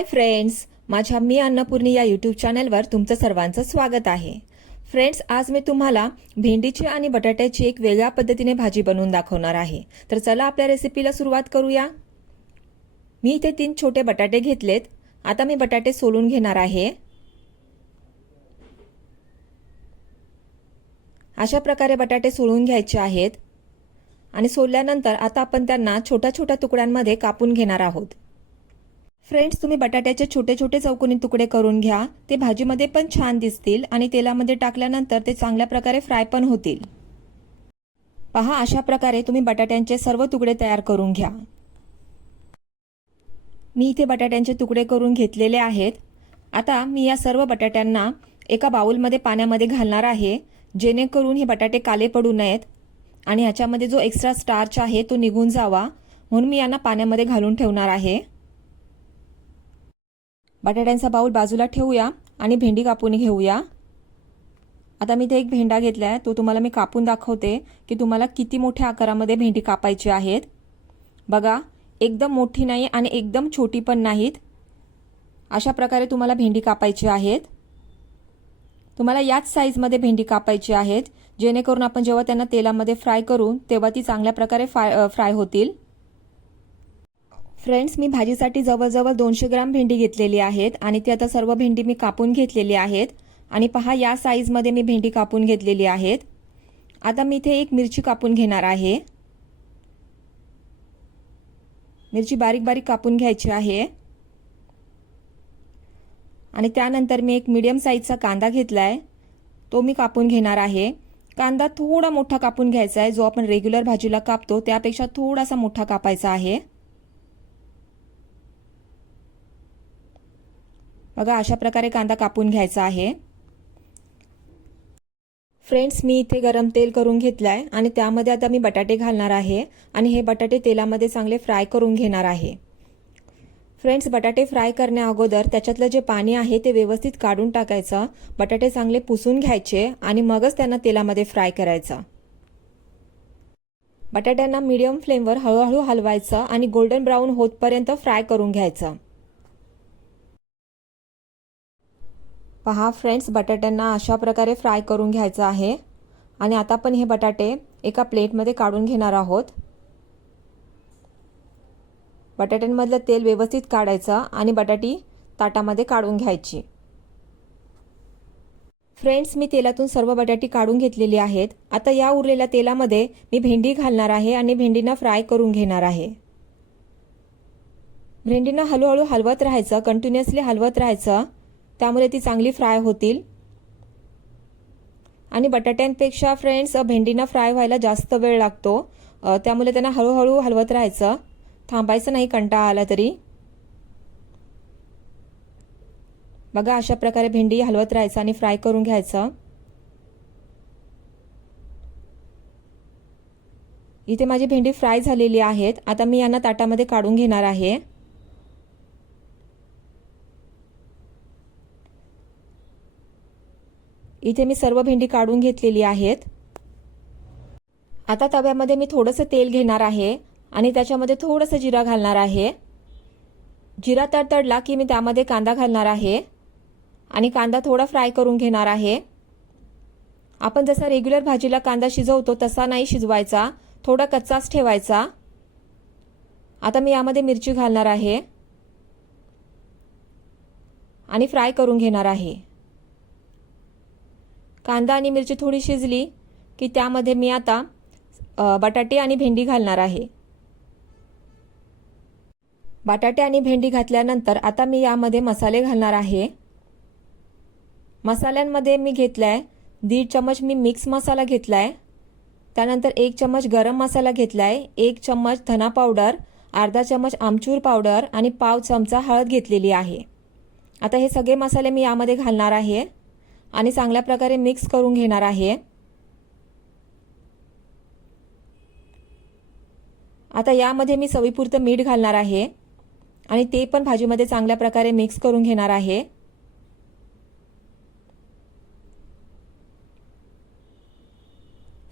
Hi friends माझ्या मी अन्नपूर्णी या YouTube चॅनलवर तुमचं सर्वांचं स्वागत आहे. फ्रेंड्स आज मी तुम्हाला भेंडीची आणि बटाट्याची एक वेगळ्या पद्धतीने भाजी बनवून दाखवणार आहे. तर चला आपल्या रेसिपीला सुरुवात करूया. मी इथे तीन छोटे बटाटे घेतलेत. आता मी बटाटे सोलून घेणार आहे. अशा प्रकारे बटाटे सोलून घ्यायचे आहेत. आणि सोलल्यानंतर आता आपण त्यांना छोट्या छोट्या तुकड्यांमध्ये कापून घेणार आहोत. फ्रेंड्स तुम्ही बटाट्याचे छोटे छोटे चौकोनी तुकडे करून घ्या. ते भाजीमध्ये पण छान दिसतील आणि तेलामध्ये टाकल्यानंतर ते चांगल्या प्रकारे फ्राय पण होतील. पहा अशा प्रकारे तुम्ही बटाट्यांचे सर्व तुकडे तयार करून घ्या. मी इथे बटाट्यांचे तुकडे करून घेतलेले आहेत. आता मी या सर्व बटाट्यांना एका बाउलमध्ये पाण्यामध्ये घालणार आहे जेणेकरून हे बटाटे काले पडू नयेत आणि ह्याच्यामध्ये जो एक्स्ट्रा स्टार्च आहे तो निघून जावा. म्हणून मी यांना पाण्यामध्ये घालून ठेवणार आहे. बटाट्यांचा बाऊल बाजूला ठेवूया आणि भेंडी कापून घेऊया. आता मी ते एक भेंडा घेतला आहे तो तुम्हाला मी कापून दाखवते की तुम्हाला किती मोठ्या आकारामध्ये भेंडी कापायची आहेत. बघा एकदम मोठी नाही आणि एकदम छोटी पण नाहीत. अशा प्रकारे तुम्हाला भेंडी कापायची आहेत. तुम्हाला याच साईजमध्ये भेंडी कापायची आहेत. जेणेकरून आपण जेव्हा त्यांना तेलामध्ये फ्राय करू तेव्हा ती चांगल्या प्रकारे फ्राय फ्राय होतील. फ्रेंड्स मी भाजीसाठी जवळजवळ दोनशे ग्राम भेंडी घेतलेली आहेत आणि ती आता सर्व भेंडी मी कापून घेतलेली आहेत. आणि पहा या साईजमध्ये मी भेंडी कापून घेतलेली आहेत. आता मी इथे एक मिरची कापून घेणार आहे. मिरची बारीक बारीक कापून घ्यायची आहे. आणि त्यानंतर मी एक मीडियम साईजचा कांदा घेतला आहे तो मी कापून घेणार आहे. कांदा थोडा मोठा कापून घ्यायचा आहे. जो आपण रेग्युलर भाजीला कापतो त्यापेक्षा थोडासा मोठा कापायचा आहे. बघा अशा प्रकारे कांदा कापून घ्यायचा आहे. फ्रेंड्स मी इथे गरम तेल करून घेतलं आहे आणि त्यामध्ये आता मी बटाटे घालणार आहे आणि हे बटाटे तेलामध्ये चांगले फ्राय करून घेणार आहे. फ्रेंड्स बटाटे फ्राय करण्याअगोदर त्याच्यातलं जे पाणी आहे ते व्यवस्थित काढून टाकायचं. बटाटे चांगले पुसून घ्यायचे आणि मगच त्यांना तेलामध्ये फ्राय करायचं. बटाट्यांना मीडियम फ्लेमवर हळूहळू हलवायचं आणि गोल्डन ब्राऊन होतपर्यंत फ्राय करून घ्यायचं. पहा फ्रेंड्स बटाट्यांना अशा प्रकारे फ्राय करून घ्यायचं आहे. आणि आता आपण हे बटाटे एका प्लेटमध्ये काढून घेणार आहोत. बटाट्यांमधलं तेल व्यवस्थित काढायचं आणि बटाटी ताटामध्ये काढून घ्यायची. फ्रेंड्स मी तेलातून सर्व बटाटी काढून घेतलेली आहेत. आता या उरलेल्या तेलामध्ये मी भेंडी घालणार आहे आणि भेंडीना फ्राय करून घेणार आहे. भेंडीना हळूहळू हलवत राहायचं कंटिन्युअसली हलवत राहायचं. त्यामुळे ती चांगली फ्राय होतील. आणि बटाट्यांपेक्षा फ्रेंड्स भेंडीना फ्राय व्हायला जास्त वेळ लागतो. त्यामुळे त्यांना हळूहळू हलवत राहायचं. थांबायचं नाही कंटाळा आला तरी. बघा अशा प्रकारे भेंडी हलवत राहायचं आणि फ्राय करून घ्यायचं. इथे माझी भेंडी फ्राय झालेली आहेत. आता मी यांना ताटामध्ये काढून घेणार आहे. इथे मी सर्व भेंडी काढून घेतलेली आहेत. आता तव्यामध्ये मी थोडंसं तेल घेणार आहे आणि त्याच्यामध्ये थोडंसं जिरा घालणार आहे. जिरा तडतडला की मी त्यामध्ये कांदा घालणार आहे आणि कांदा थोडा फ्राय करून घेणार आहे. आपण जसा रेग्युलर भाजीला कांदा शिजवतो तसा नाही शिजवायचा थोडा कच्चाच ठेवायचा. आता मी यामध्ये मिरची घालणार आहे आणि फ्राय करून घेणार आहे. कांदा आणि मिरची थोडी शिजली की त्यामध्ये मी आता बटाटे आणि भेंडी घालणार आहे. बटाटे आणि भेंडी घातल्यानंतर आता मी यामध्ये मसाले घालणार आहे. मसाल्यांमध्ये मी घेतलाय दीड चमच मी मिक्स मसाला घेतलाय. त्यानंतर एक चमच गरम मसाला घेतलाय एक चम्मच धना पावडर अर्धा चमच आमचूर पावडर आणि पाव चमचा हळद घेतलेली आहे. आता हे सगळे मसाले मी यामध्ये घालणार आहे. आणि चांगल्या प्रकारे मिक्स करून घेणार आहे. आता यामध्ये मी चवीपुरतं मीठ घालणार आहे. आणि ते पण भाजीमध्ये चांगल्या प्रकारे मिक्स करून घेणार आहे.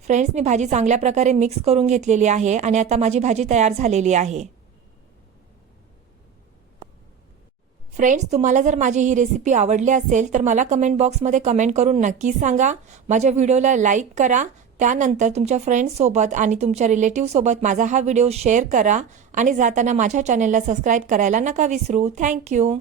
फ्रेंड्स मी भाजी चांगल्या प्रकारे मिक्स करून घेतलेली आहे आणि आता माझी भाजी तयार झालेली आहे. फ्रेंड्स तुम्हाला जर माझी ही रेसिपी आवडली असेल तर मला कमेंट बॉक्समध्ये कमेंट करून नक्की सांगा. माझ्या व्हिडिओला लाईक करा. त्यानंतर तुमच्या फ्रेंड्ससोबत आणि तुमच्या रिलेटिव्हसोबत माझा हा व्हिडिओ शेअर करा. आणि जाताना माझ्या चॅनेलला सबस्क्राईब करायला नका विसरू. थँक्यू